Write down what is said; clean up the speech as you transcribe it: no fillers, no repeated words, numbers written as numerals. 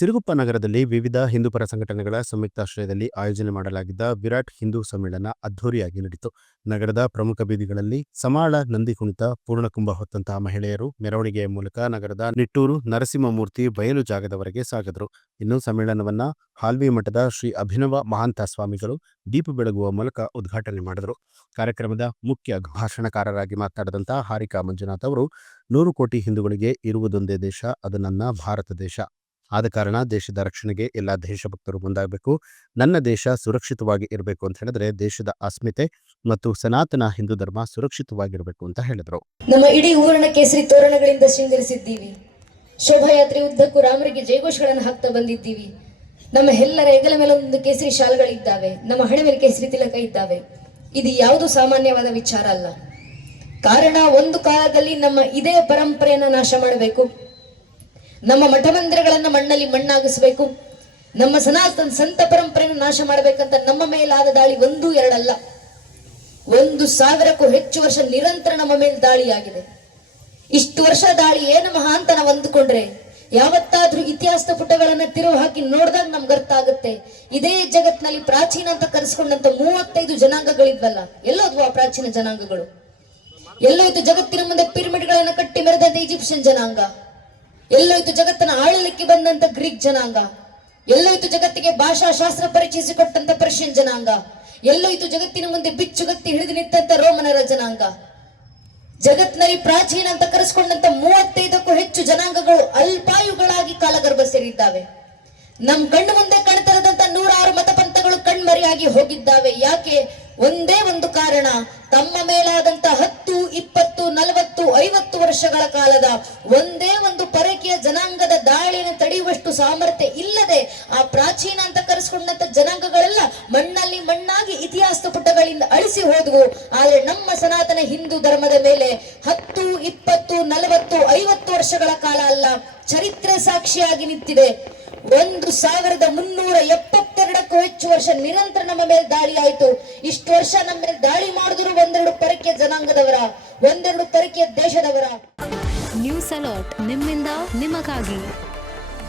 ಸಿರುಗುಪ್ಪ ನಗರದಲ್ಲಿ ವಿವಿಧ ಹಿಂದೂಪರ ಸಂಘಟನೆಗಳ ಸಂಯುಕ್ತಾಶ್ರಯದಲ್ಲಿ ಆಯೋಜನೆ ಮಾಡಲಾಗಿದ್ದ ವಿರಾಟ್ ಹಿಂದೂ ಸಮ್ಮೇಳನ ಅದ್ಧೂರಿಯಾಗಿ ನಡೆಯಿತು. ನಗರದ ಪ್ರಮುಖ ಬೀದಿಗಳಲ್ಲಿ ಸಮಾಳ ನಂದಿ ಕುಣಿತ, ಪೂರ್ಣಕುಂಭ ಹೊತ್ತಂತಹ ಮಹಿಳೆಯರು ಮೆರವಣಿಗೆಯ ಮೂಲಕ ನಗರದ ನಿಟ್ಟೂರು ನರಸಿಂಹಮೂರ್ತಿ ಬಯಲು ಜಾಗದವರೆಗೆ ಸಾಗಿದರು. ಇನ್ನು ಸಮ್ಮೇಳನವನ್ನ ಹಾಲ್ವಿ ಮಠದ ಶ್ರೀ ಅಭಿನವ ಮಹಾಂತ ಸ್ವಾಮಿಗಳು ದೀಪ ಬೆಳಗುವ ಮೂಲಕ ಉದ್ಘಾಟನೆ ಮಾಡಿದರು. ಕಾರ್ಯಕ್ರಮದ ಮುಖ್ಯ ಭಾಷಣಕಾರರಾಗಿ ಮಾತನಾಡಿದಂಥ ಹಾರಿಕಾ ಮಂಜುನಾಥ್ ಅವರು 100 ಕೋಟಿ ಹಿಂದೂಗಳಿಗೆ ಇರುವುದೊಂದೇ ದೇಶ, ಅದು ನನ್ನ ಭಾರತ ದೇಶ. ಆದ ಕಾರಣ ದೇಶದ ರಕ್ಷಣೆಗೆ ಎಲ್ಲ ದೇಶಭಕ್ತರು ಮುಂದಾಗಬೇಕು. ನನ್ನ ದೇಶ ಸುರಕ್ಷಿತವಾಗಿ ಇರಬೇಕು ಅಂತ ಹೇಳಿದ್ರೆ ದೇಶದ ಅಸ್ಮಿತೆ ಮತ್ತು ಸನಾತನ ಹಿಂದೂ ಧರ್ಮ ಸುರಕ್ಷಿತವಾಗಿರಬೇಕು ಅಂತ ಹೇಳಿದರು. ನಮ್ಮ ಇಡೀ ಊರನ್ನ ಕೇಸರಿ ತೋರಣಗಳಿಂದ ಶೃಂಗರಿಸಿದ್ದೀವಿ. ಶೋಭಾಯಾತ್ರೆ ಉದ್ದಕ್ಕೂ ರಾಮರಿಗೆ ಜಯಘೋಷಗಳನ್ನು ಹಾಕ್ತಾ ಬಂದಿದ್ದೀವಿ. ನಮ್ಮ ಎಲ್ಲರ ಹೆಗಲ ಮೇಲೆ ಒಂದು ಕೇಸರಿ ಶಾಲ್ಗಳಿದ್ದಾವೆ, ನಮ್ಮ ಹಣೆ ಮೇಲೆ ಕೇಸರಿ ತಿಲಕ ಇದ್ದಾವೆ. ಇದು ಯಾವುದು ಸಾಮಾನ್ಯವಾದ ವಿಚಾರ ಅಲ್ಲ. ಕಾರಣ, ಒಂದು ಕಾಲದಲ್ಲಿ ನಮ್ಮ ಇದೇ ಪರಂಪರೆಯನ್ನ ನಾಶ ಮಾಡಬೇಕು, ನಮ್ಮ ಮಠ ಮಂದಿರಗಳನ್ನ ಮಣ್ಣಲ್ಲಿ ಮಣ್ಣಾಗಿಸಬೇಕು, ನಮ್ಮ ಸನಾತನ ಸಂತ ಪರಂಪರೆಯನ್ನು ನಾಶ ಮಾಡಬೇಕಂತ ನಮ್ಮ ಮೇಲಾದ ದಾಳಿ 1, 2 ಅಲ್ಲ, 1,000ಕ್ಕೂ ಹೆಚ್ಚು ವರ್ಷ ನಿರಂತರ ನಮ್ಮ ಮೇಲೆ ದಾಳಿಯಾಗಿದೆ. ಇಷ್ಟು ವರ್ಷ ದಾಳಿ ಏನು ಮಹಾ ಅಂತ ನಾವು ಅಂದುಕೊಂಡ್ರೆ ಯಾವತ್ತಾದ್ರೂ ಇತಿಹಾಸದ ಪುಟಗಳನ್ನ ತಿರುವು ಹಾಕಿ ನೋಡಿದಾಗ ನಮ್ಗೆ ಅರ್ಥ ಆಗುತ್ತೆ. ಇದೇ ಜಗತ್ತಿನಲ್ಲಿ ಪ್ರಾಚೀನ ಅಂತ ಕರೆಸ್ಕೊಂಡಂತ 35 ಜನಾಂಗಗಳಿದ್ವಲ್ಲ, ಎಲ್ಲೋದ್ವು ಆ ಪ್ರಾಚೀನ ಜನಾಂಗಗಳು? ಎಲ್ಲೋಯ್ತು ಜಗತ್ತಿನ ಮುಂದೆ ಪಿರಮಿಡ್ಗಳನ್ನ ಕಟ್ಟಿ ಮೆರೆದಂತ ಈಜಿಪ್ಷಿಯನ್ ಜನಾಂಗ? ಎಲ್ಲೋಯ್ತು ಜಗತ್ತನ್ನ ಆಳಲಿಕ್ಕೆ ಬಂದಂತ ಗ್ರೀಕ್ ಜನಾಂಗ? ಎಲ್ಲೋಯ್ತು ಜಗತ್ತಿಗೆ ಭಾಷಾ ಶಾಸ್ತ್ರ ಪರಿಚಯಿಸಿಕೊಟ್ಟಂತ ಪರ್ಷಿಯನ್ ಜನಾಂಗ? ಎಲ್ಲೋಯ್ತು ಜಗತ್ತಿನ ಮುಂದೆ ಬಿಚ್ಚುಗತ್ತಿ ಹಿಡಿದು ನಿಂತಂತ ರೋಮನರ ಜನಾಂಗ? ಜಗತ್ತಿನಲ್ಲಿ ಪ್ರಾಚೀನ ಅಂತ ಕರೆಸ್ಕೊಂಡಂತ 35ಕ್ಕೂ ಹೆಚ್ಚು ಜನಾಂಗಗಳು ಅಲ್ಪಾಯುಗಳಾಗಿ ಕಾಲಗರ್ಭ ಸೇರಿದ್ದಾವೆ. ನಮ್ ಕಣ್ಣು ಮುಂದೆ ಕಾಣ್ತಿರದಂತ 106 ಮತಪಂಥಗಳು ಕಣ್ಮರೆಯಾಗಿ ಹೋಗಿದ್ದಾವೆ. ಯಾಕೆ? ಒಂದೇ ಒಂದು ಕಾರಣ, ತಮ್ಮ ಮೇಲಾದಂತ 10, 20, 40, 50 ವರ್ಷಗಳ ಕಾಲದ ಒಂದೇ ಒಂದು ಪರಕೀಯ ಜನಾಂಗದ ದಾಳಿಯನ್ನು ತಡೆಯುವಷ್ಟು ಸಾಮರ್ಥ್ಯ ಇಲ್ಲದೆ ಆ ಪ್ರಾಚೀನ ಅಂತ ಕರೆಸ್ಕೊಂಡಂತ ಜನಾಂಗಗಳೆಲ್ಲ ಮಣ್ಣಲ್ಲಿ ಮಣ್ಣಾಗಿ ಇತಿಹಾಸದ ಪುಟಗಳಿಂದ ಅಳಿಸಿ ಹೋದವು. ಆದ್ರೆ ನಮ್ಮ ಸನಾತನ ಹಿಂದೂ ಧರ್ಮದ ಮೇಲೆ 10, 20, 40, 50 ವರ್ಷಗಳ ಕಾಲ ಅಲ್ಲ, ಚರಿತ್ರೆ ಸಾಕ್ಷಿಯಾಗಿ ನಿಂತಿದೆ. 1,372ಕ್ಕೂ ಹೆಚ್ಚು ವರ್ಷ ನಿರಂತರ ನಮ್ಮ ಮೇಲೆ ದಾಳಿ ಆಯ್ತು. ಇಷ್ಟು ವರ್ಷ ನಮ್ಮ ಮೇಲೆ ದಾಳಿ ಮಾಡಿದ್ರು 1-2 ಪರಕೀಯ ಜನಾಂಗದವರ, 1-2 ಪರಕೀಯ ದೇಶದವರ. ನ್ಯೂಸ್ ಅಲರ್ಟ್ ನಿಮ್ಮಿಂದ ನಿಮಗಾಗಿ.